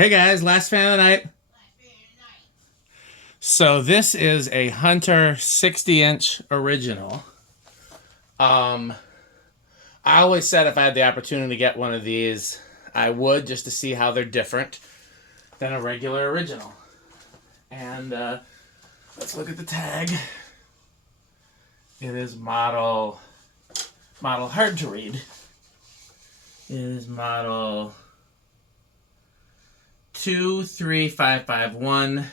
Hey guys, last fan of the night. So this is a Hunter 60-inch original. Um, I always said if I had the opportunity to get one of these, I would, just to see how they're different than a regular original. And let's look at the tag. It is model hard to read. It is model 23551,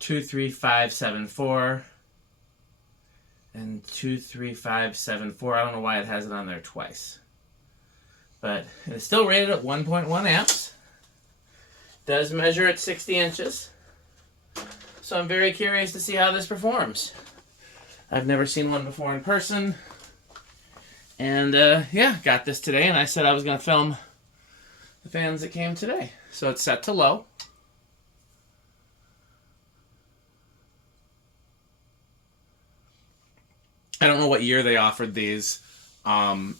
23574, and 23574. I don't know why it has it on there twice. But it's still rated at 1.1 amps. Does measure at 60 inches. So I'm very curious to see how this performs. I've never seen one before in person. And yeah, got this today, and I said I was going to film the fans that came today. So it's set to low. I don't know what year they offered these. I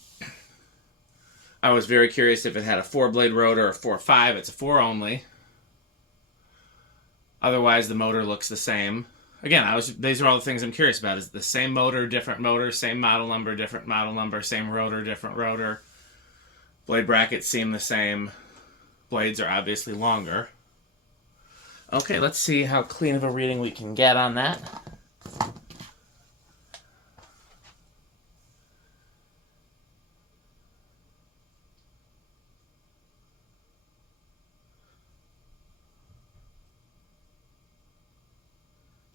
was very curious if it had a 4-blade rotor or 4.5. It's a 4 only. Otherwise, the motor looks the same. Again, these are all the things I'm curious about. Is it the same motor, same model number, different model number, same rotor, different rotor? Blade brackets seem the same. Blades are obviously longer. Okay, let's see how clean of a reading we can get on that.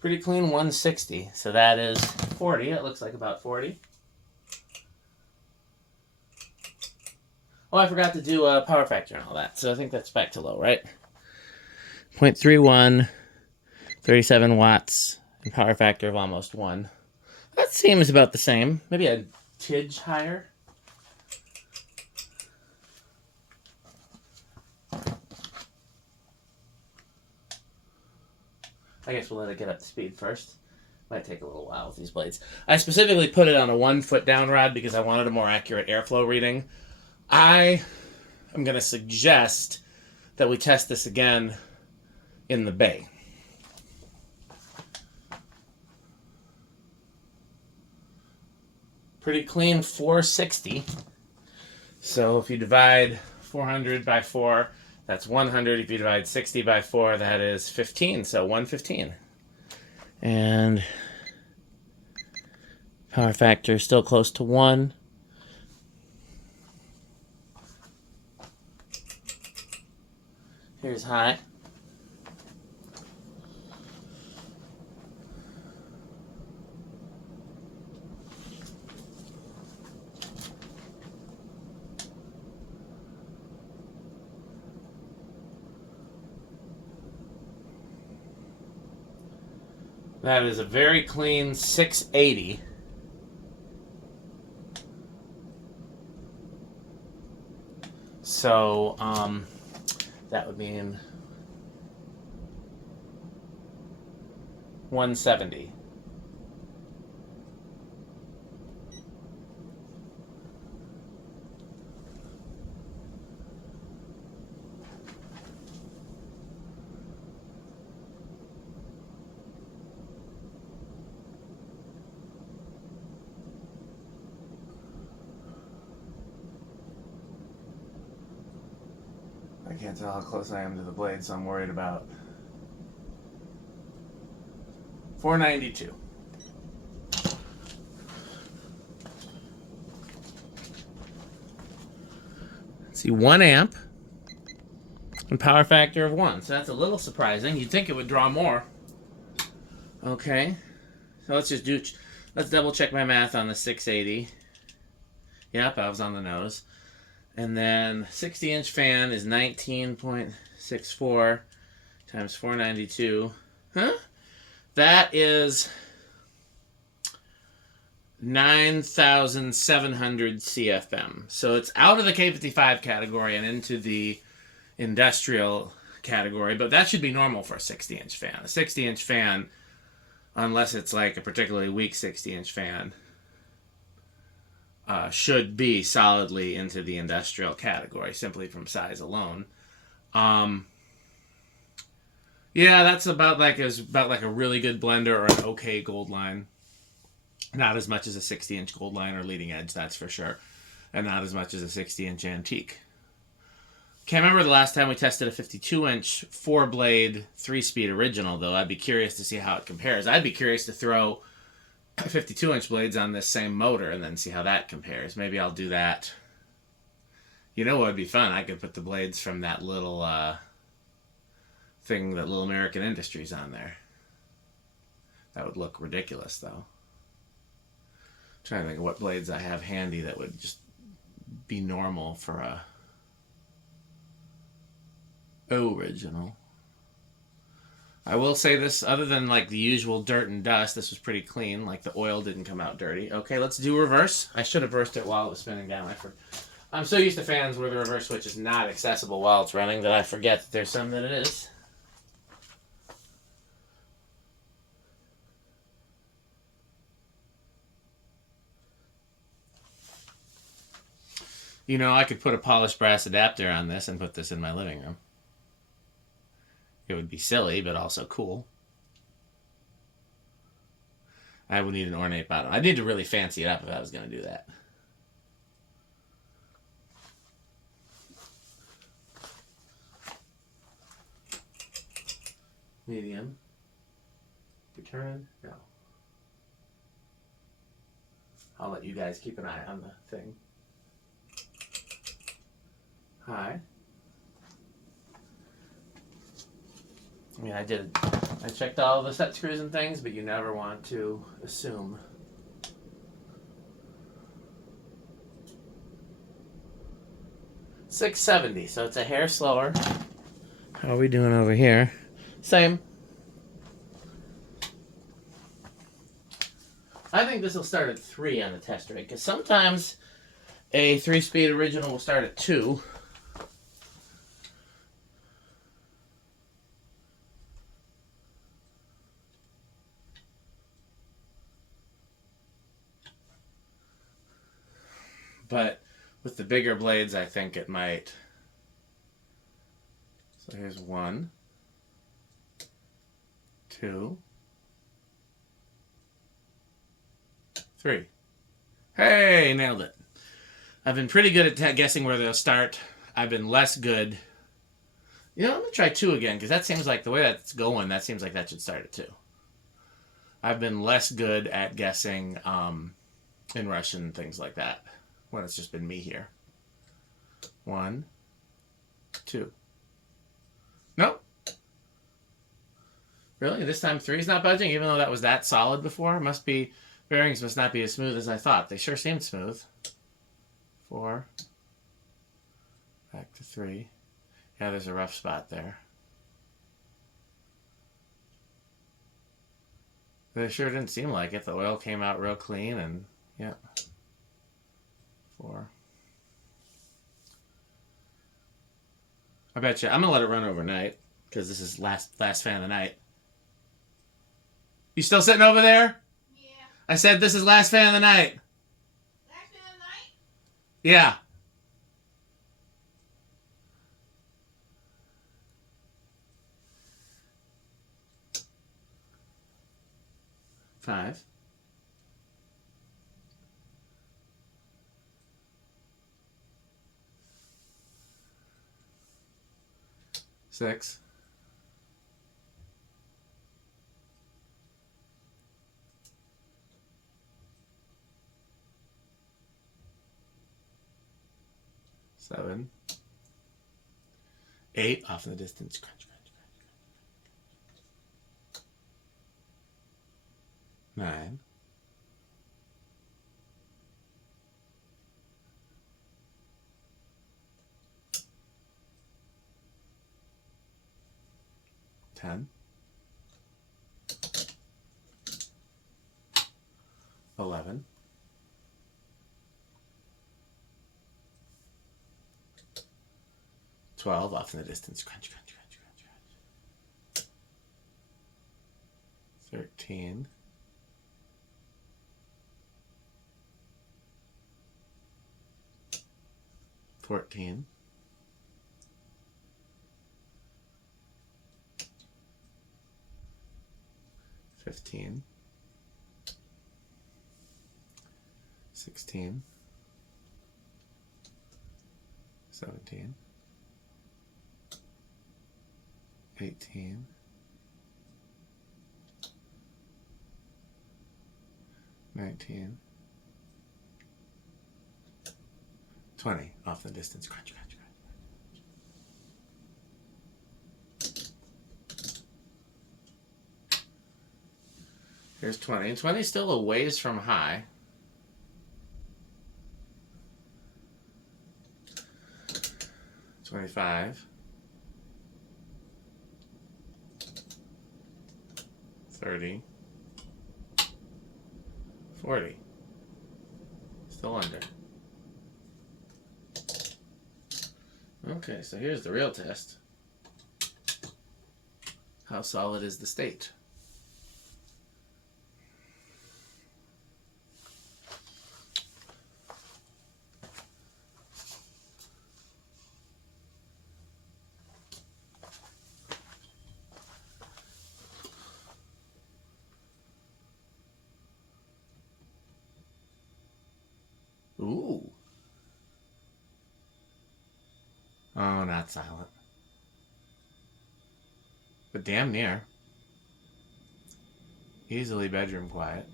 Pretty clean 160, so that is 40. It looks like about 40. Oh, I forgot to do a power factor and all that, so I think that's back to low, right? 0.31, 37 watts, and power factor of almost 1. That seems about the same. Maybe a tidge higher. I guess we'll let it get up to speed first. Might take a little while with these blades. I specifically put it on a 1-foot down rod because I wanted a more accurate airflow reading. I am going to suggest that we test this again in the bay. Pretty clean 460. So if you divide 400 by 4, that's 100. If you divide 60 by 4, that is 15. So 115. And power factor still close to 1. Here's high. That is a very clean 680. So, that would mean 170. I can't tell how close I am to the blade, so I'm worried about 492. Let's see, 1 amp and power factor of 1. So that's a little surprising. You'd think it would draw more. Okay. So let's double check my math on the 680. Yep, I was on the nose. And then 60-inch fan is 19.64 times 492. Huh? That is 9,700 CFM. So it's out of the K55 category and into the industrial category, but that should be normal for a 60-inch fan. A 60-inch fan, unless it's like a particularly weak 60-inch fan, should be solidly into the industrial category simply from size alone. Yeah, that's about like a really good blender or an okay gold line. Not as much as a 60-inch gold line or leading edge, that's for sure, and not as much as a 60-inch antique. Can't remember the last time we tested a 52-inch 4-blade 3-speed original, though. I'd be curious to see how it compares. I'd be curious to throw 52-inch blades on this same motor and then see how that compares. Maybe I'll do that. You know what would be fun? I could put the blades from that little thing that Little American Industries on there. That would look ridiculous, though. I'm trying to think of what blades I have handy that would just be normal for a original. I will say this, other than like the usual dirt and dust, this was pretty clean. Like the oil didn't come out dirty. Okay, let's do reverse. I should have reversed it while it was spinning down. I'm so used to fans where the reverse switch is not accessible while it's running that I forget that there's some that it is. You know, I could put a polished brass adapter on this and put this in my living room. It would be silly, but also cool. I would need an ornate bottom. I'd need to really fancy it up if I was going to do that. Medium. Return? No. I'll let you guys keep an eye on the thing. High. I mean, I checked all the set screws and things, but you never want to assume. $670, so it's a hair slower. How are we doing over here? Same. I think this will start at 3 on the test rate, because sometimes a 3-speed original will start at 2. But with the bigger blades, I think it might. So here's 1, 2, 3. Hey, nailed it. I've been pretty good at guessing where they'll start. I've been less good. You know, I'm going to try 2 again, because that seems like the way that's going, that seems like that should start at 2. I've been less good at guessing in Russian and things like that when it's just been me here. 1, 2. Nope. Really? This time 3's not budging, even though that was that solid before? Bearings must not be as smooth as I thought. They sure seemed smooth. 4. Back to 3. Yeah, there's a rough spot there. But it sure didn't seem like it. The oil came out real clean and, yeah. 4. I bet you. I'm going to let it run overnight because this is last fan of the night. You still sitting over there? Yeah. I said this is last fan of the night. Last fan of the night? Yeah. Five. 6. 7. 8. Off in the distance. Crunch, crunch, crunch, crunch. 9. 10. 11. 12. Off in the distance. Crunch, crunch, crunch, crunch, crunch. 13. 14. 15, 16, 17, 18, 19, 20 off the distance. Crunch, crunch, crunch. Here's 20. And 20 is still a ways from high. $25, 30, 40. Still under. Okay, so here's the real test. How solid is the state? Ooh. Oh, not silent. But damn near. Easily bedroom quiet.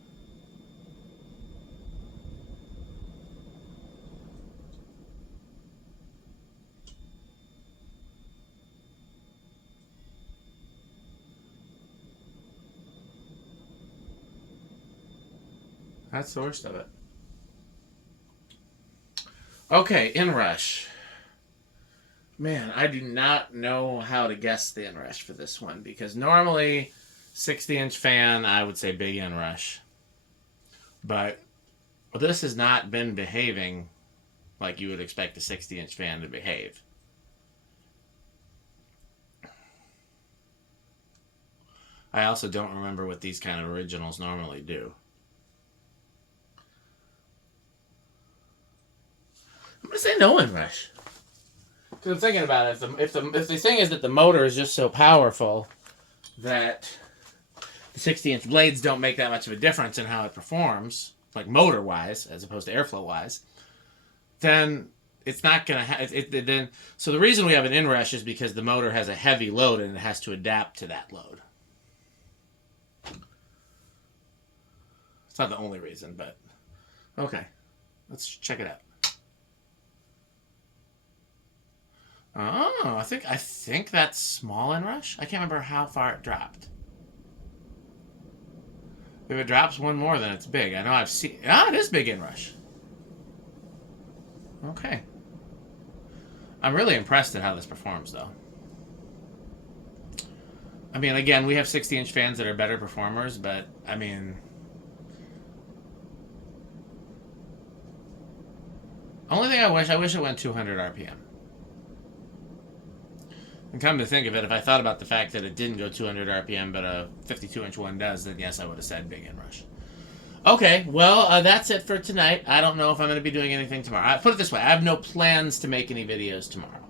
That's the worst of it. Okay, inrush. Man, I do not know how to guess the inrush for this one because normally 60-inch fan, I would say big inrush. But this has not been behaving like you would expect a 60-inch fan to behave. I also don't remember what these kind of originals normally do. I'm going to say no inrush. Because I'm thinking about it. If the thing is that the motor is just so powerful that the 60-inch blades don't make that much of a difference in how it performs, like motor-wise, as opposed to airflow-wise, then it's not going to have... So the reason we have an inrush is because the motor has a heavy load and it has to adapt to that load. It's not the only reason, but... Okay. Let's check it out. Oh, I think that's small inrush. I can't remember how far it dropped. If it drops one more, then it's big. I know I've seen... it is big inrush. Okay. I'm really impressed at how this performs, though. I mean, again, we have 60-inch fans that are better performers, but, I mean... Only thing I wish it went 200 RPM. And come to think of it, if I thought about the fact that it didn't go 200 RPM, but a 52-inch one does, then yes, I would have said big inrush. Okay, well, that's it for tonight. I don't know if I'm going to be doing anything tomorrow. Put it this way, I have no plans to make any videos tomorrow.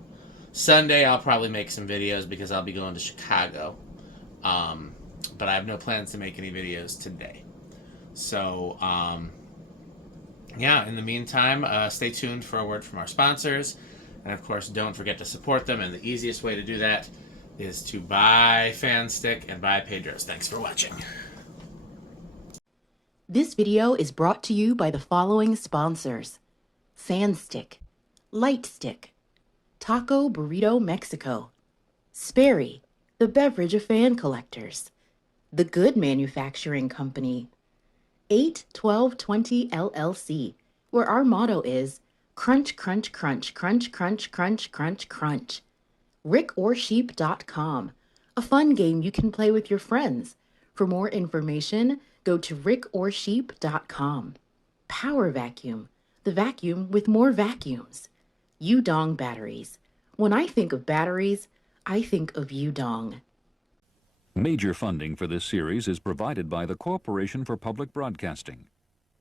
Sunday, I'll probably make some videos because I'll be going to Chicago. But I have no plans to make any videos today. So, yeah, in the meantime, stay tuned for a word from our sponsors. And, of course, don't forget to support them. And the easiest way to do that is to buy Fan Stick and buy Pedro's. Thanks for watching. This video is brought to you by the following sponsors: Fan Stick, Light Stick, Taco Burrito Mexico, Sperry, the beverage of fan collectors, The Good Manufacturing Company, 81220 LLC, where our motto is crunch, crunch, crunch, crunch, crunch, crunch, crunch, crunch. rickorsheep.com, a fun game you can play with your friends. For more information, go to rickorsheep.com. Power Vacuum, the vacuum with more vacuums. Udong Batteries. When I think of batteries, I think of Udong. Major funding for this series is provided by the Corporation for Public Broadcasting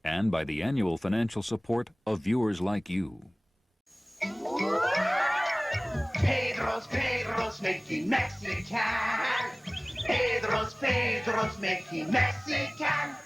and by the annual financial support of viewers like you. Pedro's making Mexican. Pedro's Pedro's making Mexican.